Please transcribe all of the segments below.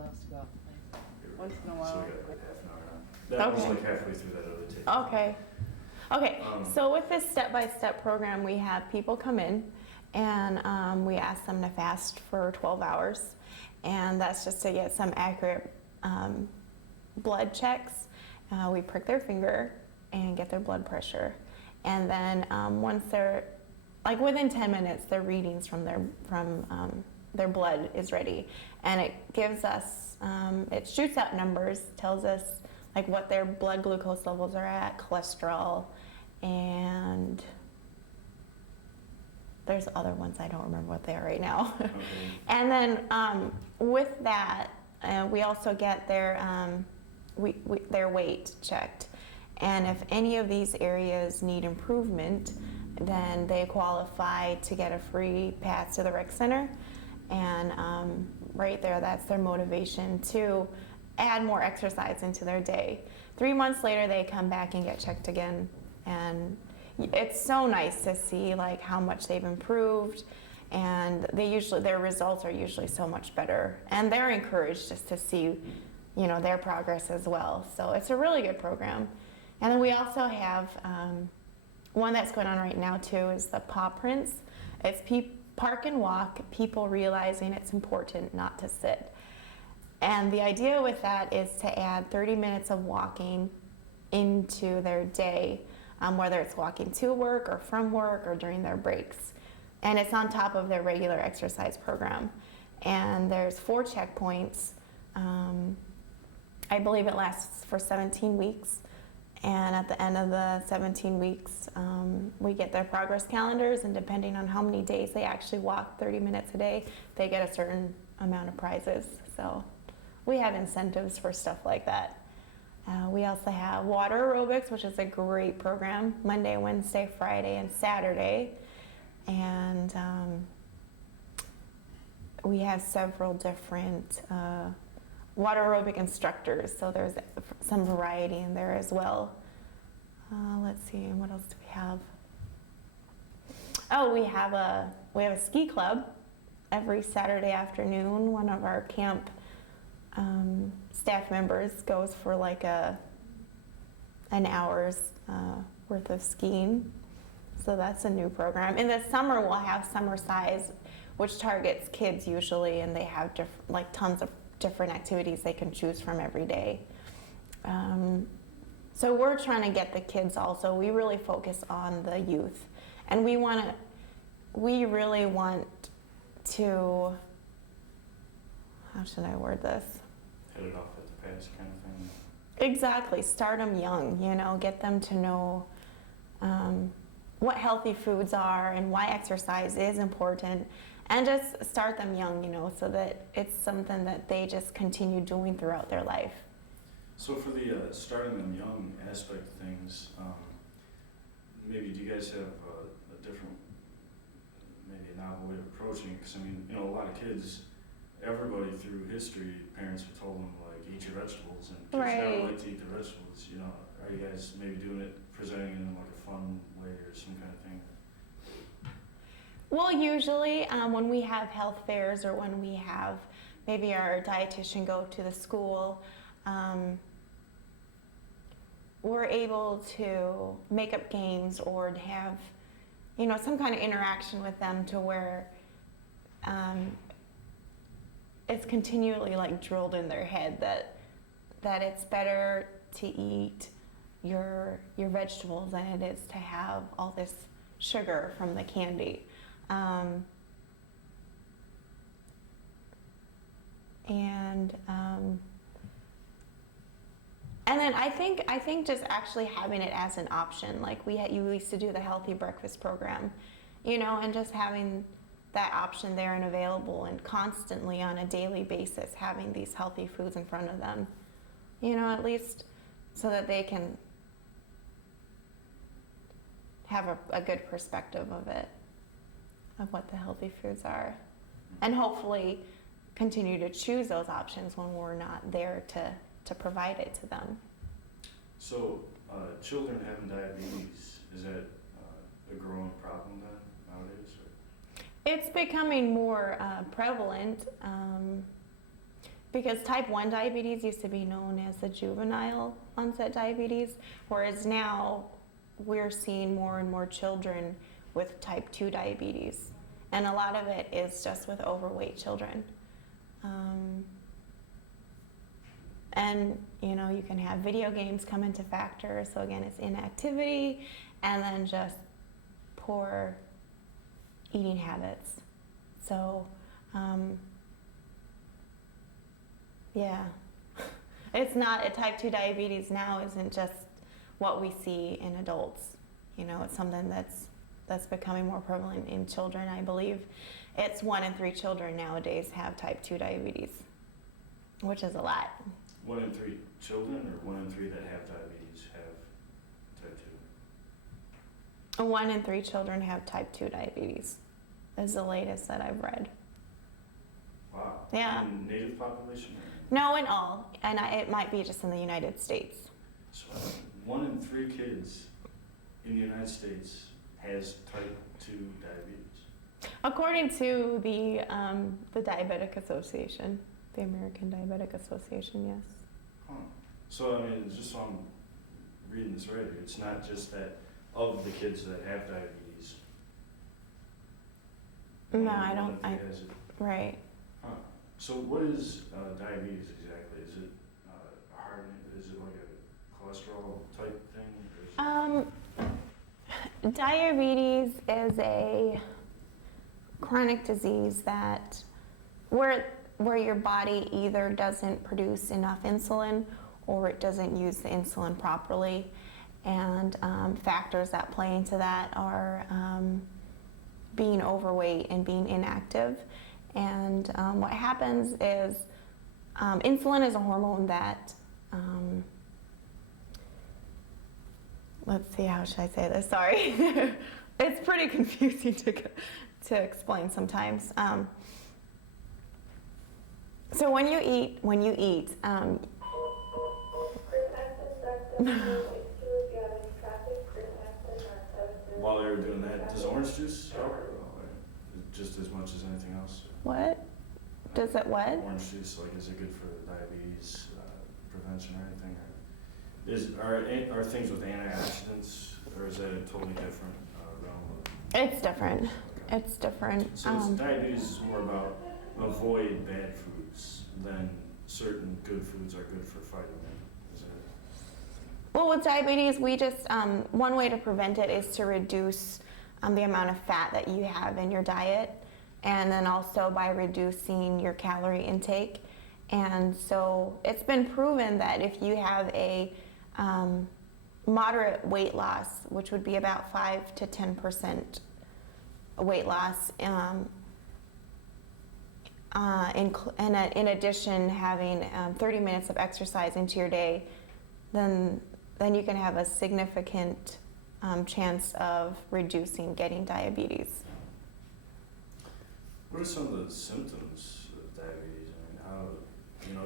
loves to go out and play. Once in a while. So we got like half an hour on. That was like halfway through that other tape. Okay. Okay, so with this step-by-step program, we have people come in and we ask them to fast for 12 hours. And that's just to get some accurate blood checks. We prick their finger and get their blood pressure. And then once they're, like within 10 minutes, their readings from their blood is ready. And it gives us, it shoots out numbers, tells us like what their blood glucose levels are at, cholesterol, and there's other ones I don't remember what they are right now. Okay. And then with that, we also get their weight checked. And if any of these areas need improvement, then they qualify to get a free pass to the rec center. And right there, that's their motivation to add more exercise into their day. 3 months later, they come back and get checked again. And it's so nice to see like how much they've improved, and their results are usually so much better, and they're encouraged just to see, their progress as well. So it's a really good program. And then we also have one that's going on right now too, is the Paw Prints. It's park and walk, people realizing it's important not to sit. And the idea with that is to add 30 minutes of walking into their day, whether it's walking to work or from work or during their breaks. And it's on top of their regular exercise program. And there's 4 checkpoints. I believe it lasts for 17 weeks. And at the end of the 17 weeks, we get their progress calendars, and depending on how many days they actually walk 30 minutes a day, they get a certain amount of prizes. So we have incentives for stuff like that. We also have water aerobics, which is a great program, Monday, Wednesday, Friday, and Saturday. And we have several different water aerobic instructors, so there's some variety in there as well. Let's see, what else do we have? Oh, we have a ski club every Saturday afternoon. One of our camp staff members goes for like an hour's worth of skiing. So that's a new program. In the summer, we'll have Summer Size, which targets kids usually, and they have tons of different activities they can choose from every day. So we're trying to get the kids also. We really focus on the youth, and we really want to, how should I word this? Hit it off at the pass kind of thing. Exactly, start them young, get them to know what healthy foods are and why exercise is important, and just start them young, so that it's something that they just continue doing throughout their life. So for the starting them young aspect of things, maybe do you guys have a different, maybe a novel way of approaching it? Because a lot of kids, everybody through history, parents have told them like eat your vegetables, and kids never like to eat their vegetables. Are you guys maybe doing it, presenting it in like a fun way or some kind of thing? Well, usually when we have health fairs or when we have maybe our dietitian go to the school, we're able to make up games or have, some kind of interaction with them to where it's continually like drilled in their head that it's better to eat your vegetables than it is to have all this sugar from the candy. And then I think just actually having it as an option, like you used to do the healthy breakfast program, and just having that option there and available, and constantly on a daily basis having these healthy foods in front of them, at least so that they can have a good perspective of it, of what the healthy foods are, and hopefully continue to choose those options when we're not there to provide it to them. So children having diabetes, is that a growing problem then nowadays? Or? It's becoming more prevalent. Because type 1 diabetes used to be known as the juvenile onset diabetes, whereas now we're seeing more and more children with type 2 diabetes. And a lot of it is just with overweight children. And you can have video games come into factor. So again, it's inactivity and then just poor eating habits. So, yeah, it's not a type 2 diabetes now isn't just what we see in adults. It's something that's becoming more prevalent in children. I believe it's 1 in 3 children nowadays have type 2 diabetes, which is a lot. 1 in 3 children, or 1 in 3 that have diabetes have type 2? 1 in 3 children have type 2 diabetes. Is the latest that I've read. Wow. Yeah. In native population? No, in all, and it might be just in the United States. So 1 in 3 kids in the United States has type 2 diabetes. According to the Diabetic Association, the American Diabetic Association, yes. Huh. So just so I'm reading this right, it's not just that of the kids that have diabetes. No, I don't. Has it. Right. Huh. So what is diabetes exactly? Is it heart? Is it like a cholesterol type thing? Diabetes is a chronic disease that where your body either doesn't produce enough insulin or it doesn't use the insulin properly, and factors that play into that are being overweight and being inactive. And what happens is insulin is a hormone that let's see, how should I say this? Sorry. It's pretty confusing to explain sometimes. So when you eat, While they were doing that, does orange juice help? Just as much as anything else? What? Does it what? Orange juice, is it good for diabetes prevention or anything? Are things with antioxidants, or is that a totally different realm of? It's different. Okay. It's different. So diabetes is more about avoid bad foods than certain good foods are good for fighting it. Is it? Well, with diabetes, we just one way to prevent it is to reduce the amount of fat that you have in your diet, and then also by reducing your calorie intake. And so it's been proven that if you have a moderate weight loss, which would be about 5 to 10% weight loss, in addition having 30 minutes of exercise into your day, then you can have a significant chance of reducing getting diabetes. What are some of the symptoms of diabetes? How,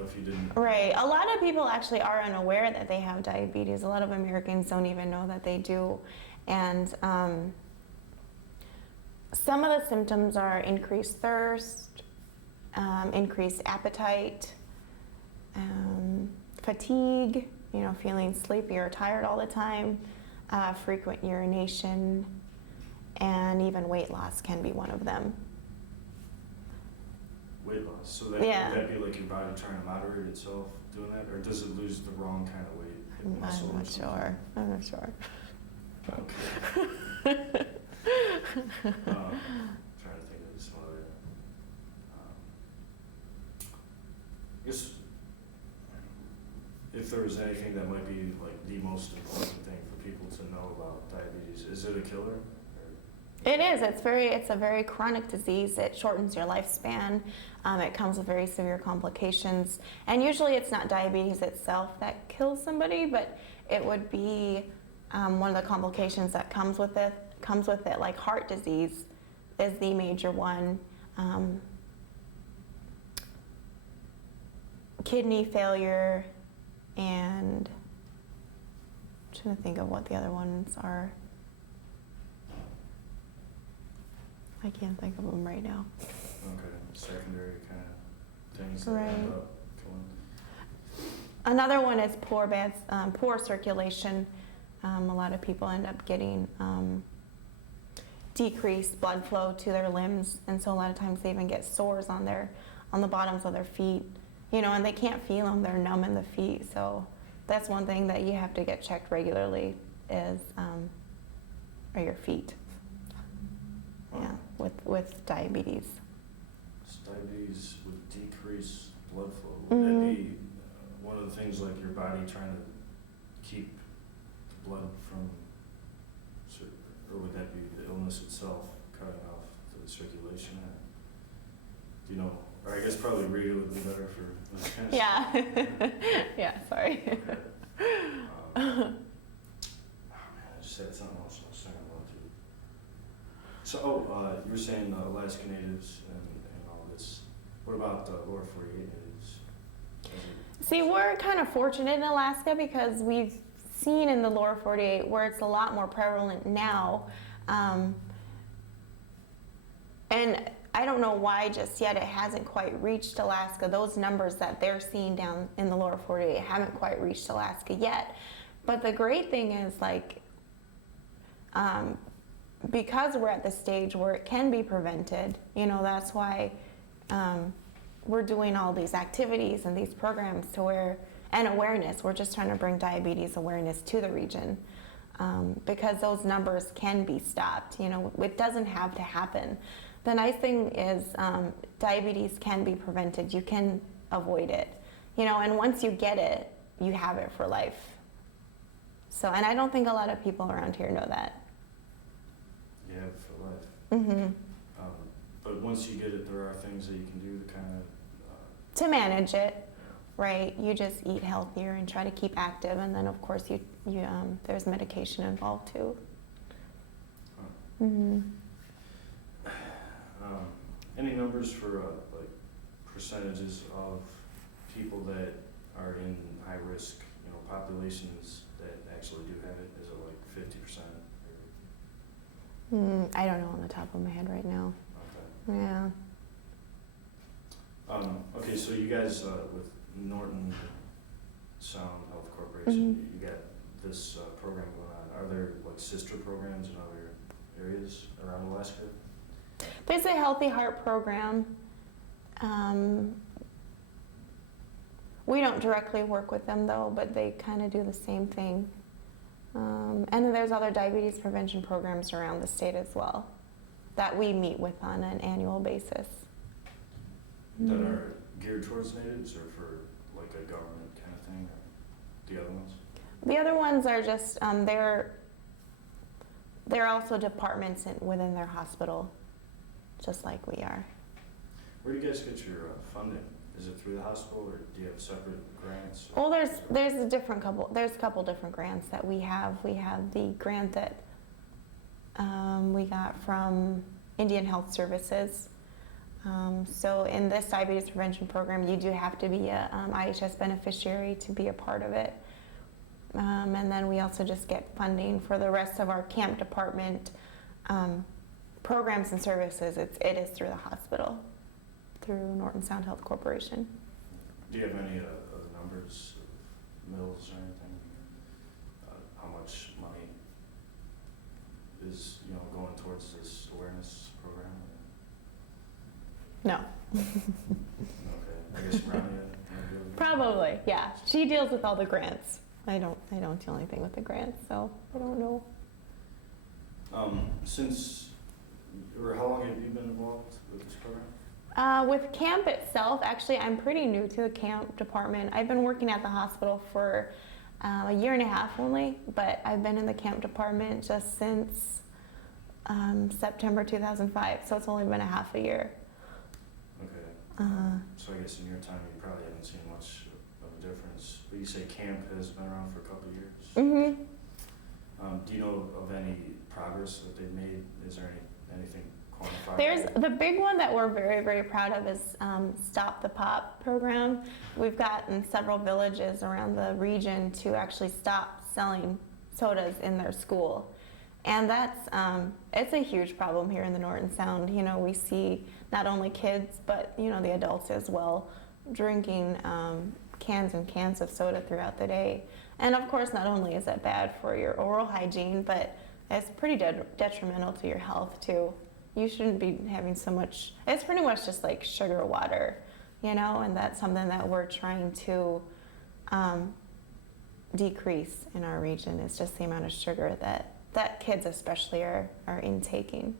if you didn't... Right. A lot of people actually are unaware that they have diabetes. A lot of Americans don't even know that they do. And some of the symptoms are increased thirst, increased appetite, fatigue, feeling sleepy or tired all the time, frequent urination, and even weight loss can be one of them. Weight loss? So would that be like your body trying to moderate itself doing that? Or does it lose the wrong kind of weight? I'm not sure. Okay. Trying to think of some other... I guess if there was anything that might be the most important thing for people to know about diabetes, is it a killer? It is. It's a very chronic disease. It shortens your lifespan. It comes with very severe complications. And usually it's not diabetes itself that kills somebody, but it would be one of the complications that comes with it, like heart disease is the major one. Kidney failure, and I'm trying to think of what the other ones are. I can't think of them right now. Okay, secondary kind of things that Right. end up Another one is poor circulation. A lot of people end up getting decreased blood flow to their limbs, and so a lot of times they even get sores on the bottoms of their feet, and they can't feel them. They're numb in the feet. So that's one thing that you have to get checked regularly is are your feet. Yeah, with diabetes. So diabetes would decrease blood flow. Would that be one of the things, like your body trying to keep the blood from, or would that be the illness itself cutting off the circulation? Do you know? Or I guess probably Rita would be better for this kind of Yeah. Yeah, sorry. stuff. Okay. Oh man, I just said something else I was saying about too. So, you were saying Alaska Natives and all this. What about lower 48 Natives? See, we're kind of fortunate in Alaska because we've seen in the lower 48 where it's a lot more prevalent now. And I don't know why just yet it hasn't quite reached Alaska. Those numbers that they're seeing down in the lower 48 haven't quite reached Alaska yet. But the great thing is, like, because we're at the stage where it can be prevented, that's why we're doing all these activities and these programs and awareness. We're just trying to bring diabetes awareness to the region because those numbers can be stopped. It doesn't have to happen. The nice thing is diabetes can be prevented. You can avoid it, and once you get it, you have it for life. So, and I don't think a lot of people around here know that. You have it for life. Mm-hmm. But once you get it, there are things that you can do to kind of To manage it, right? You just eat healthier and try to keep active, and then of course you there's medication involved too. Mm-hmm. Any numbers for like percentages of people that are in high risk, populations that actually do have it? Is it like 50%? I don't know on the top of my head right now. Okay. Yeah. Okay, so you guys with Norton Sound Health Corporation, you got this program going on. Are there like sister programs in other areas around Alaska? There's a Healthy Heart program. We don't directly work with them though, but they kind of do the same thing. And then there's other diabetes prevention programs around the state as well that we meet with on an annual basis. That are geared towards natives or for like a government kind of thing, or the other ones? The other ones are just, they're also departments within their hospital, just like we are. Where do you guys get your funding? Is it through the hospital or do you have separate grants? Well, there's a couple different grants that we have. We have the grant that we got from Indian Health Services. So in this diabetes prevention program, you do have to be a IHS beneficiary to be a part of it. And then we also just get funding for the rest of our camp department programs and services. It is through the hospital, through Norton Sound Health Corporation. Do you have any of the numbers of mills or anything? How much money is going towards this awareness program? No. Okay, I guess Rania. Probably, yeah. She deals with all the grants. I don't do anything with the grants, so I don't know. How long have you been involved with this program? With camp itself, actually, I'm pretty new to the camp department. I've been working at the hospital for a year and a half only, but I've been in the camp department just since September 2005, so it's only been a half a year. Okay. So I guess in your time, you probably haven't seen much of a difference. But you say camp has been around for a couple of years. Mm-hmm. Do you know of any progress that they've made? Is there anything quantifiable? The big one that we're very, very proud of is Stop the Pop program. We've gotten several villages around the region to actually stop selling sodas in their school. And that's, it's a huge problem here in the Norton Sound. We see not only kids, but, the adults as well, drinking cans and cans of soda throughout the day. And of course, not only is it bad for your oral hygiene, but it's pretty detrimental to your health too. You shouldn't be having so much, it's pretty much just like sugar water, you know, and that's something that we're trying to decrease in our region. It's just the amount of sugar that kids especially are intaking.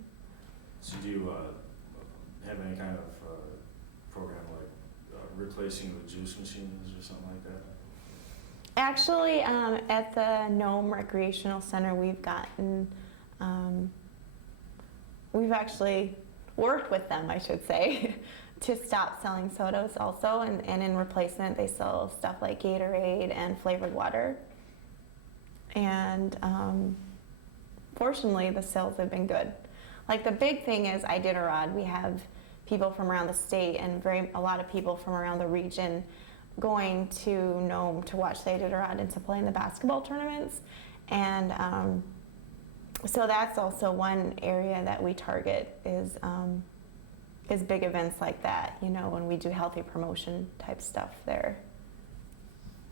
So do you have any kind of program like replacing the juice machines or something like that? Actually, at the Nome Recreational Center, we've actually worked with them, I should say, to stop selling sodas also, and in replacement they sell stuff like Gatorade and flavored water. And fortunately, the sales have been good. Like the big thing is Iditarod. We have people from around the state and a lot of people from around the region going to Nome to watch the Iditarod and to play in the basketball tournaments. And so that's also one area that we target is big events like that, you know, when we do healthy promotion type stuff there.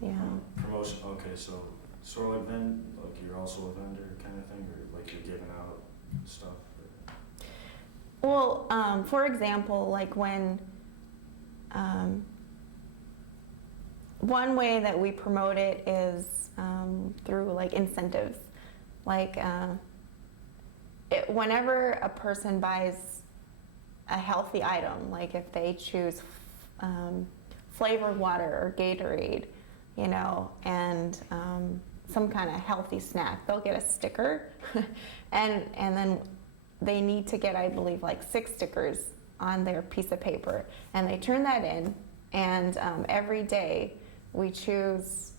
Yeah. Promotion, okay, so sort of like you're also a vendor kind of thing, or like you're giving out stuff? Well, for example, like when, one way that we promote it is through like incentives. Like whenever a person buys a healthy item, like if they choose flavored water or Gatorade, you know, and some kind of healthy snack, they'll get a sticker, and then they need to get, I believe, like 6 stickers on their piece of paper, and they turn that in, and every day we choose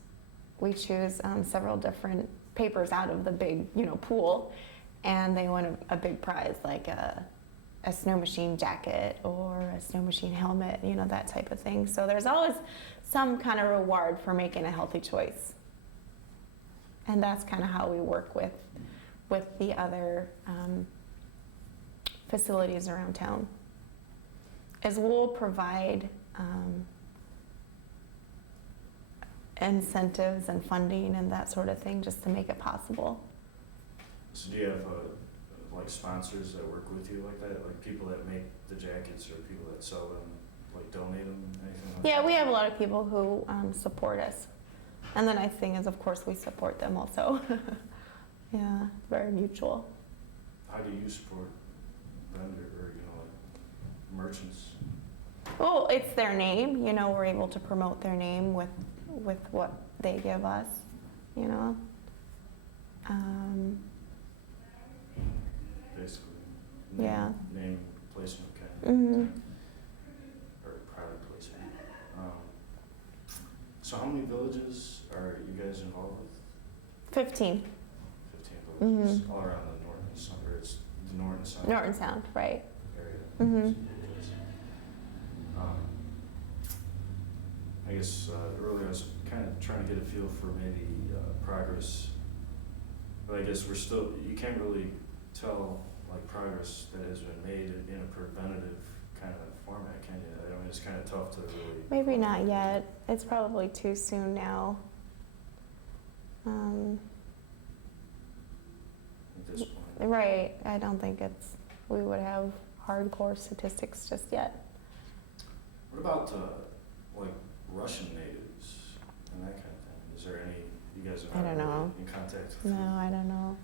several different papers out of the big, you know, pool, and they win a big prize, like a snow machine jacket or a snow machine helmet, you know, that type of thing. So there's always some kind of reward for making a healthy choice. And that's kind of how we work with the other facilities around town, is we'll provide incentives and funding and that sort of thing just to make it possible. So do you have like sponsors that work with you like that, like people that make the jackets or people that sell them, like donate them, anything like that? Yeah, we have a lot of people who support us, and the nice thing is, of course, we support them also. Yeah, very mutual. How do you support vendor or, you know, like merchants? Oh, it's their name. You know, we're able to promote their name with what they give us. You know. Basically. Yeah. Name placement kind of. Mm-hmm. Or product placement. So how many villages are you guys involved with? 15. 15 villages, all around the north and south, or it's the north and south Norton Sound, right? area. Mm-hmm. I guess earlier I was kind of trying to get a feel for maybe progress, but I guess you can't really tell like progress that has been made in a preventative kind of format, can you? I mean, it's kind of tough to really. Maybe not yet. It's probably too soon now. At this point. Right. I don't think we would have hardcore statistics just yet. What about like Russian natives and that kind of thing? Is there any, you guys I don't know. in contact with? No, I don't know.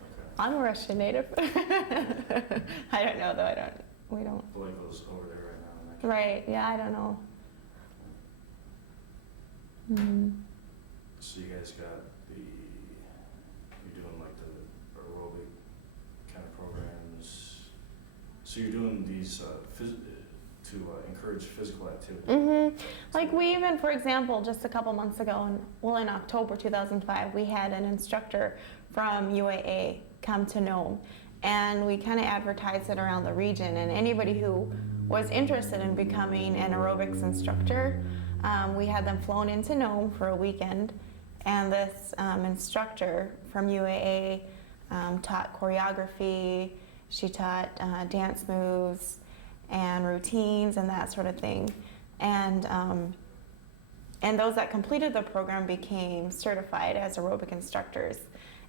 Okay. I'm a Russian native. I don't know though. We don't. Boyko's over there right now. And that kind Right. Yeah, I don't know. So you guys got you're doing like the aerobic kind of programs. So you're doing these to encourage physical activity. Mm-hmm. Like we even, for example, just a couple months ago, in October 2005, we had an instructor from UAA come to Nome, and we kind of advertised it around the region, and anybody who was interested in becoming an aerobics instructor, we had them flown into Nome for a weekend, and this instructor from UAA taught choreography, she taught dance moves and routines and that sort of thing. And those that completed the program became certified as aerobic instructors.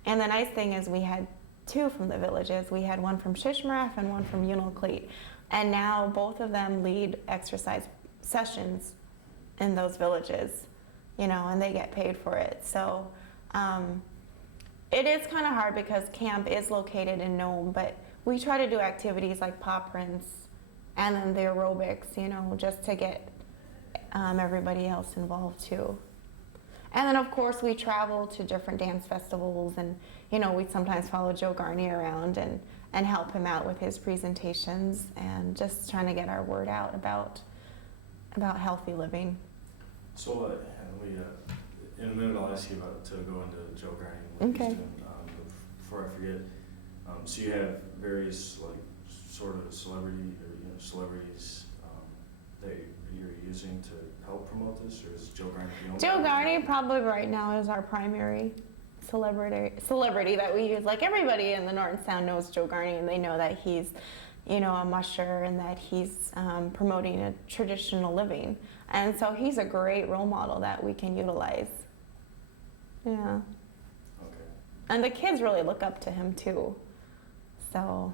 And the nice thing is we had two from the villages. We had one from Shishmaref and one from Unalakleet. And now both of them lead exercise sessions in those villages, and they get paid for it. So it is kind of hard because camp is located in Nome, but we try to do activities like paw prints and then the aerobics, just to get everybody else involved too. And then of course we travel to different dance festivals, and we sometimes follow Joe Garnier around and help him out with his presentations, and just trying to get our word out about healthy living. So in a minute I'll ask you to go into Joe Garnier and what he's doing. But before I forget, so you have various sort of celebrities that you're using to help promote this, or is Joe Garnier the only? Joe Garnier probably right now is our primary celebrity that we use. Like, everybody in the Norton Sound knows Joe Garnier, and they know that he's, a musher, and that he's promoting a traditional living. And so he's a great role model that we can utilize. Yeah. Okay. And the kids really look up to him too. So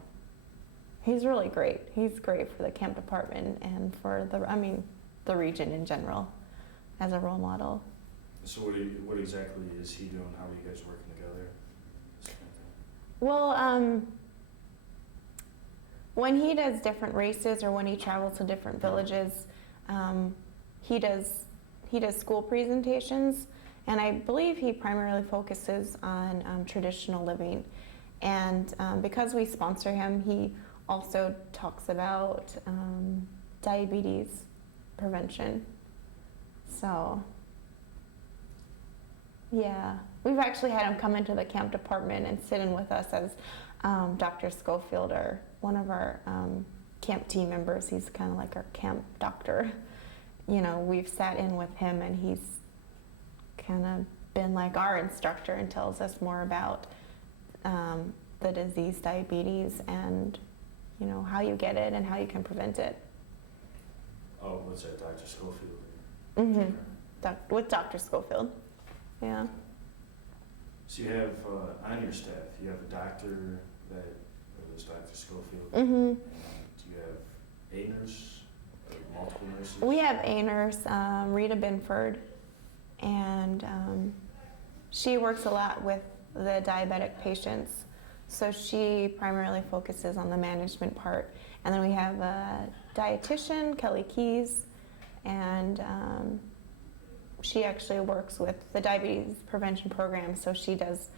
he's really great. He's great for the camp department and for the region in general as a role model. So what exactly is he doing? How are you guys working together? This kind of thing? Well, when he does different races or when he travels to different villages, he does school presentations, and I believe he primarily focuses on traditional living. And because we sponsor him, he also talks about diabetes prevention. So, yeah, we've actually had him come into the camp department and sit in with us as Dr. Schofield, or one of our camp team members. He's kind of like our camp doctor. We've sat in with him, and he's kind of been like our instructor and tells us more about the disease diabetes, and how you get it and how you can prevent it. Oh, what's that, Dr. Schofield? Mm-hmm. With Dr. Schofield. Yeah. So you have on your staff, you have a doctor that was Dr. Schofield. Mm-hmm. And do you have a nurse or multiple nurses? We have a nurse, Rita Binford, and she works a lot with the diabetic patients. So she primarily focuses on the management part. And then we have a dietitian, Kelly Keys, and she actually works with the diabetes prevention program, so she does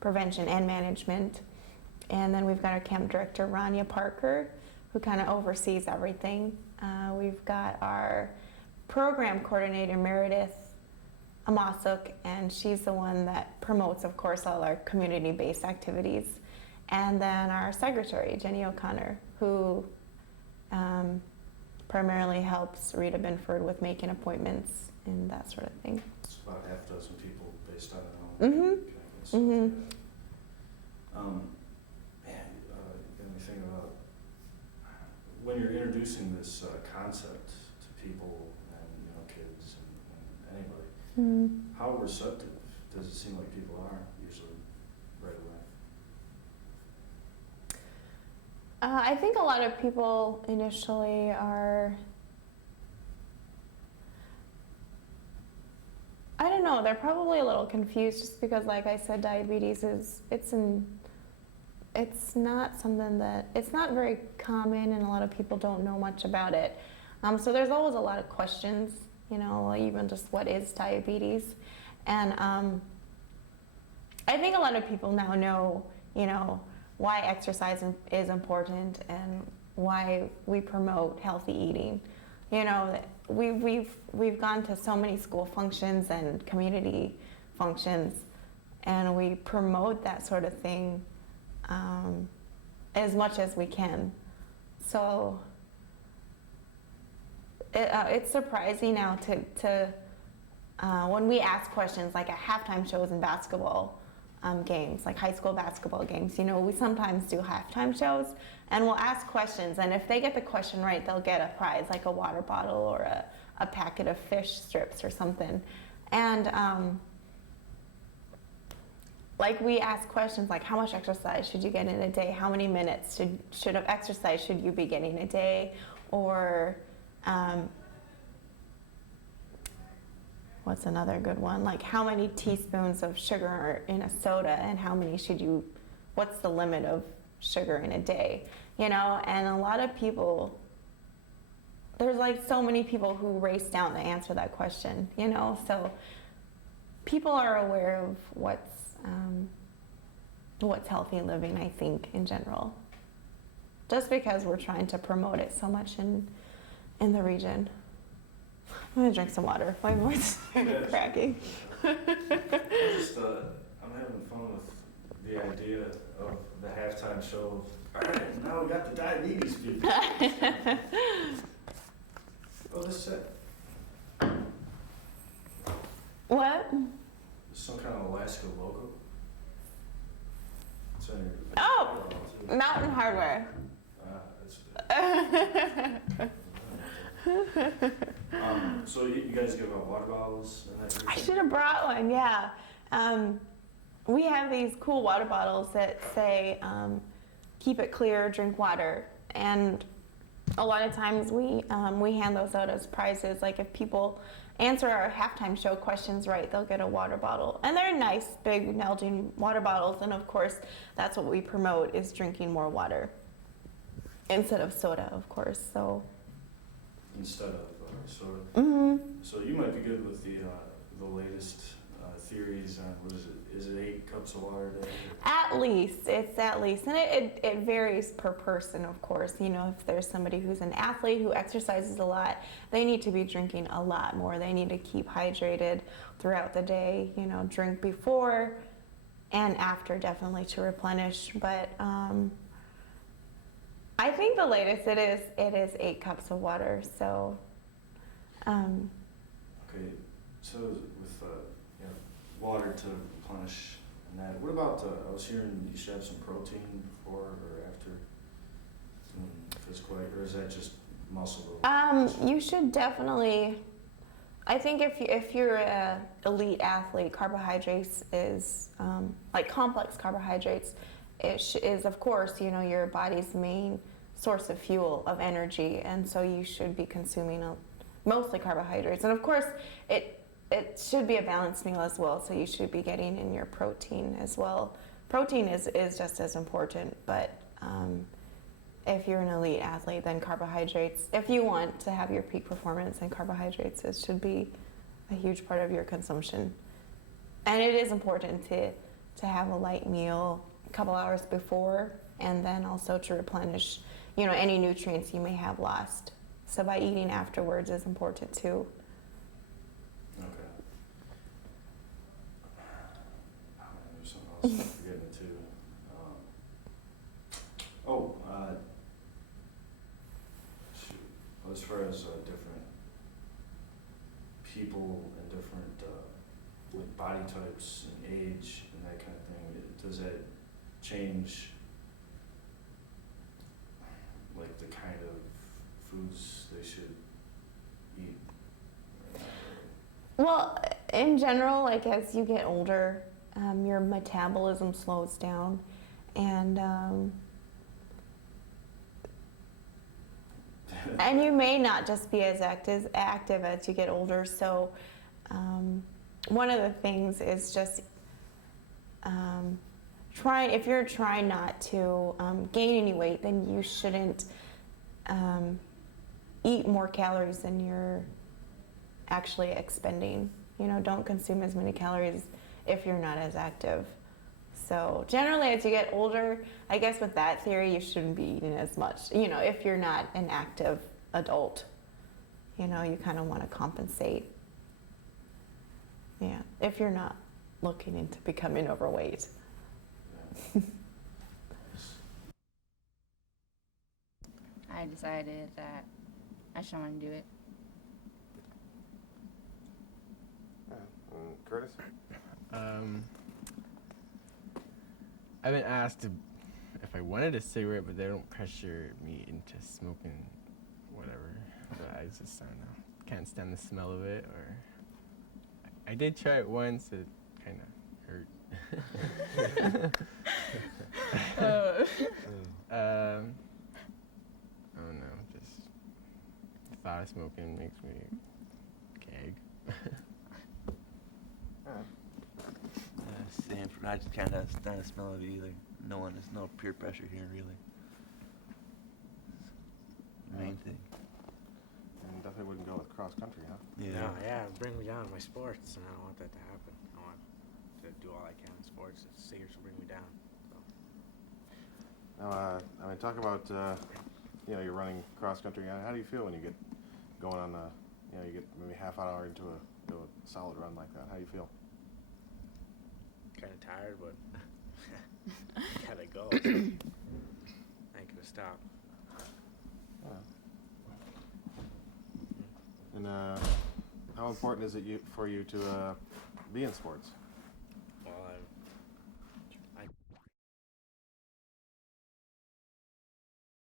prevention and management. And then we've got our camp director, Rania Parker, who kind of oversees everything. We've got our program coordinator, Meredith Amasuk, and she's the one that promotes, of course, all our community-based activities. And then our secretary, Jenny O'Connor, who primarily helps Rita Binford with making appointments and that sort of thing. It's about half a dozen people based on their own. Mm-hmm. Mm-hmm. Let me think about when you're introducing this concept to people and kids and anybody. Mm-hmm. How receptive does it seem like people are usually right away? I think a lot of people initially are, I don't know, they're probably a little confused just because, like I said, diabetes it's not something that, it's not very common, and a lot of people don't know much about it. So there's always a lot of questions, even just what is diabetes. And I think a lot of people now know, why exercise is important and why we promote healthy eating. We've gone to so many school functions and community functions, and we promote that sort of thing as much as we can. So it's surprising now to when we ask questions, like at halftime shows in basketball, games, like high school basketball games. You know, we sometimes do halftime shows, and we'll ask questions, and if they get the question right, they'll get a prize, like a water bottle or a packet of fish strips or something. And like we ask questions like, how much exercise should you get in a day? How many minutes should of exercise should you be getting a day? Or what's another good one? Like, how many teaspoons of sugar are in a soda, and how many what's the limit of sugar in a day? You know, and a lot of people, there's like so many people who race down to answer that question, you know, so people are aware of what's healthy living, I think, in general, just because we're trying to promote it so much in the region. I'm gonna drink some water. My voice is cracking. I'm having fun with the idea of the halftime show. All right, now we got the diabetes people. Oh, this is it. What? Some kind of Alaska logo. It's on your, Oh, Mountain Hardware. So you guys give out water bottles and that? I should have brought one, yeah. We have these cool water bottles that say, keep it clear, drink water. And a lot of times we hand those out as prizes. Like if people answer our halftime show questions right, they'll get a water bottle. And they're nice, big Nalgene water bottles. And of course, that's what we promote, is drinking more water instead of soda, of course. So Instead of soda. mm-hmm. So you might be good with the latest theories on, what is it? Is it 8 cups of water a day? It's at least, and it varies per person, of course. You know, if there's somebody who's an athlete who exercises a lot, they need to be drinking a lot more. They need to keep hydrated throughout the day. You know, drink before and after, definitely, to replenish. But I think the latest it is 8 cups of water. So. Okay, so with water to replenish and that, what about, I was hearing you should have some protein before or after doing physical, or is that just muscle building? You should definitely, I think if you're an elite athlete, carbohydrates is, like complex carbohydrates, is of course, you know, your body's main source of fuel, of energy, and so you should be consuming mostly carbohydrates. And of course, it should be a balanced meal as well, so you should be getting in your protein as well. Protein is just as important, but if you're an elite athlete, then carbohydrates, if you want to have your peak performance, then carbohydrates should be a huge part of your consumption. And it is important to have a light meal a couple hours before, and then also to replenish, you know, any nutrients you may have lost. So by eating afterwards is important too. Okay. There's something else I'm forgetting too. Shoot. Well, as far as different people and different like body types and age and that kind of thing, does that change like the kind of foods they should eat? Well, in general, like as you get older, your metabolism slows down, and and you may not just be as active as you get older. So one of the things is just if you're trying not to gain any weight, then you shouldn't eat more calories than you're actually expending. You know, don't consume as many calories if you're not as active. So generally, as you get older, I guess with that theory, you shouldn't be eating as much. You know, if you're not an active adult, you know, you kind of want to compensate. Yeah, if you're not looking into becoming overweight. I decided that I just want to do it. Curtis? I've been asked if I wanted a cigarette, but they don't pressure me into smoking whatever. But I just, I don't know, can't stand the smell of it. Or I did try it once. It kind of hurt. I don't know. Just the thought of smoking makes me gag. Same. I just can't stand the smell of it either. There's no peer pressure here, really. The main thing. And definitely wouldn't go with cross country, huh? Yeah. No, yeah, bring me down in my sports, and I don't want that to happen. I want to do all I can in sports. Cigarettes will bring me down. So. Now, I mean, talk about, you're running cross country. How do you feel when you get going on you get maybe half an hour into a solid run like that? How do you feel? Kind of tired, but gotta go. I ain't gonna stop. And how important is it for you to be in sports?